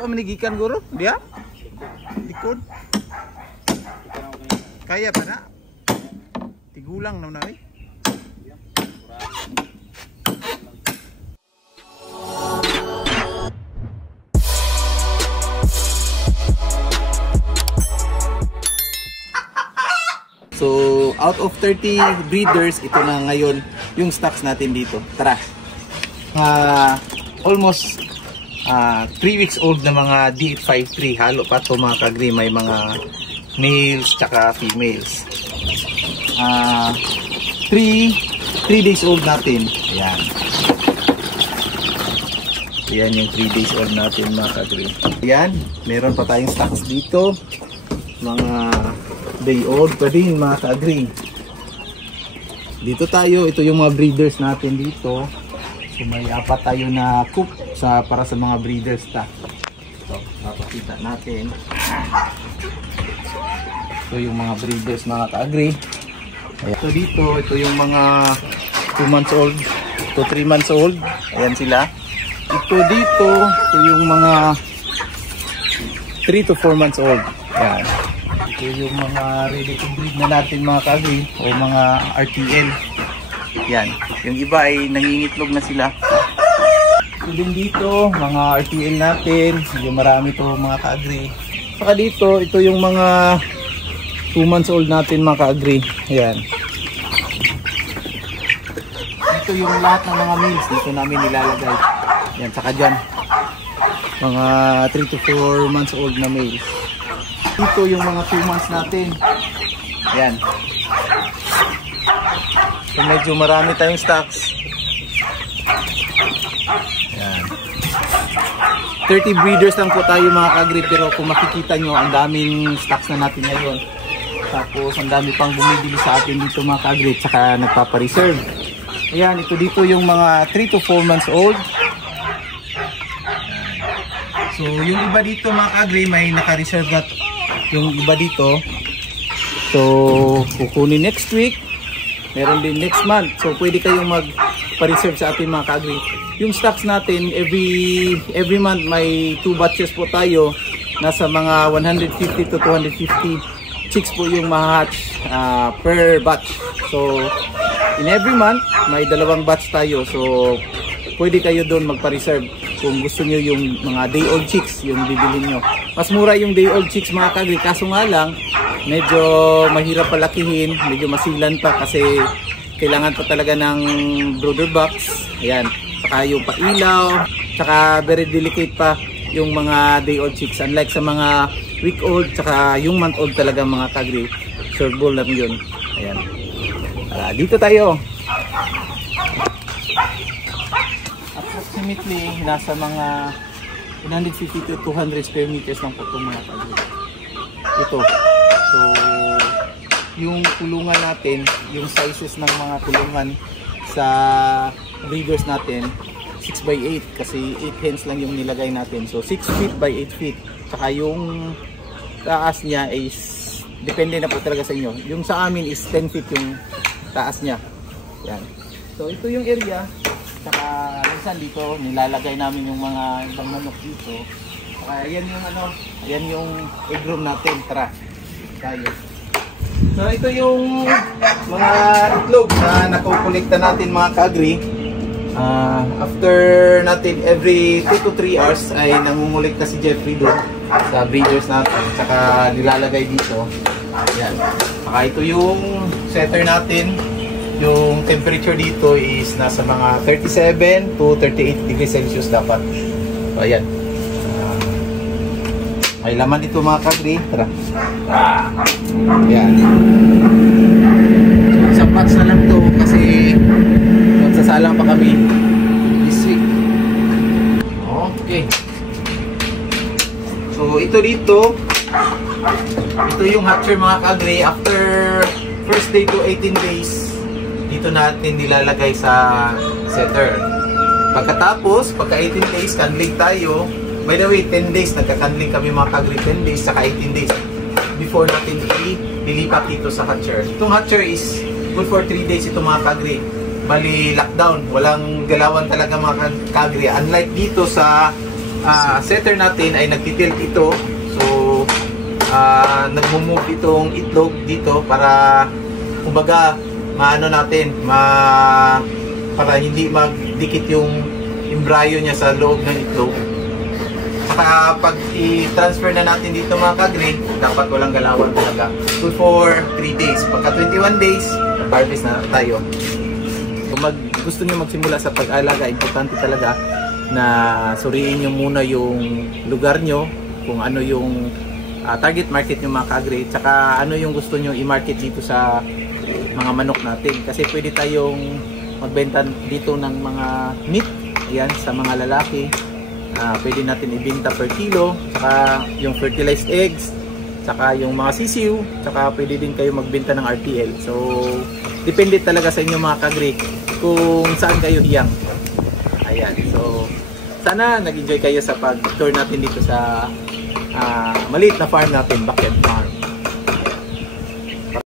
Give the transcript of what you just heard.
dako manigikan guro dia. Likod. Kaya pa na. Tigulang na eh. So, out of 30 breeders, ito na ngayon yung stocks natin dito. Tara. Almost 3 weeks old na mga D853. Halo pa ito mga kagri. May mga males tsaka females. 3 days old natin. Ayan. Ayan yung 3 days old natin mga kagri. Ayan. Meron pa tayong stocks dito. Mga day old pa din mga ka-agree. Dito tayo, ito yung mga breeders natin dito. So may apat tayo na coop para sa mga breeders ta. So, papakita natin. Ito yung mga breeders mga ka-agree. Ito dito, ito yung mga 2 months old to 3 months old. Ayan sila. Ito dito, ito yung mga 3 to 4 months old. Ayan. Ito yung mga ready to breed na natin mga kagri o mga RTL. Yan. Yung iba ay nangingitlog na sila. Ito din dito, mga RTL natin. Yung marami to mga kagri. Saka dito, ito yung mga 2 months old natin mga kagri. Yan. Ito yung lahat ng mga males. Dito namin nilalagay. Yan. Saka dyan. Mga 3 to 4 months old na males. Ito yung mga 2 months natin. Ayan. So medyo marami tayong stocks. Ayan. 30 breeders lang po tayo mga kagri. Pero kung makikita nyo, ang daming stocks na natin ngayon. Tapos ang dami pang bumibili sa atin dito mga kagri. Tsaka nagpapareserve. Ayan, ito dito yung mga 3 to 4 months old. So yung iba dito mga kagri, may naka-reserve na yung iba dito. So kukunin next week, meron din next month. So pwede kayong magpa-reserve sa ating mga kagri. Yung stocks natin every month may 2 batches po tayo. Nasa mga 150 to 250 chicks po yung ma-hatch per batch. So in every month may 2 batch tayo. So pwede kayo doon magpa-reserve kung gusto nyo yung mga day old chicks yung bibilin nyo. Mas mura yung day old chicks mga kagri, kaso nga lang medyo mahirap palakihin, medyo masilan pa kasi kailangan pa talaga ng brooder box. Ayan, saka yung pailaw, saka very delicate pa yung mga day old chicks, unlike sa mga week old saka yung month old talaga mga kagri. Short ball lang yun. Ayan. Dito tayo. Approximately nasa mga 150 to 200 square meters lang po itong mga kagri. Ito. So, yung kulungan natin, yung sizes ng mga kulungan sa breeders natin, 6x8 kasi 8 hens lang yung nilagay natin. So, 6 feet by 8 feet. Saka yung taas niya is, depende na po talaga sa inyo. Yung sa amin is 10 feet yung taas niya. Yan. So, ito yung area. Saka minsan dito nilalagay namin yung mga ibang manok dito. Saka ayan yung ayan yung egg room natin. Tara. Tayo. So ito yung mga itlog na nakukolekta natin mga kagri. After natin every 2 to 3 hours ay nangungulekta si Jeffrey doon sa breeders natin. Saka nilalagay dito. Ayan. Saka ito yung setter natin. Yung temperature dito is nasa mga 37 to 38 degrees Celsius dapat. So, ayan. May laman dito mga kagri. Tara. Ayan. So, isang patch na lang to kasi magsasalang pa kami this week. Okay. So, ito dito. Ito yung hatcher mga kagri. After first day to 18 days, dito natin nilalagay sa setter. Pagkatapos, pagka 18 days, candling tayo. By the way, 10 days, nagka-candling kami mga kagri, 10 days, saka 18 days before natin ililipat dito sa hatcher. Itong hatcher is good for 3 days ito mga kagri. Bali, lockdown. Walang galawan talaga mga kagri. Unlike dito sa setter natin ay nagtitilt ito. So nagmo-move itong itlog dito para kumbaga maano natin, para hindi magdikit yung embryo niya sa loob ng itlog. Saka pag i-transfer na natin dito mga kagre, dapat walang galawan talaga. Good for 3 days. Pagka 21 days, harvest na tayo. Kung gusto niyo magsimula sa pag-alaga, importante talaga na suriin niyo muna yung lugar niyo, kung ano yung target market niyo mga kagre, tsaka ano yung gusto niyo i-market dito sa mga manok natin. Kasi pwede tayong magbenta dito ng mga meat, yan, sa mga lalaki. Pwede natin ibenta per kilo, saka yung fertilized eggs, saka yung mga sisiw, saka pwede din kayo magbenta ng RTL. So depende talaga sa inyo mga kagre kung saan kayo hiyang. Ayan, so sana nag-enjoy kayo sa pag-tour natin dito sa maliit na farm natin, backyard farm.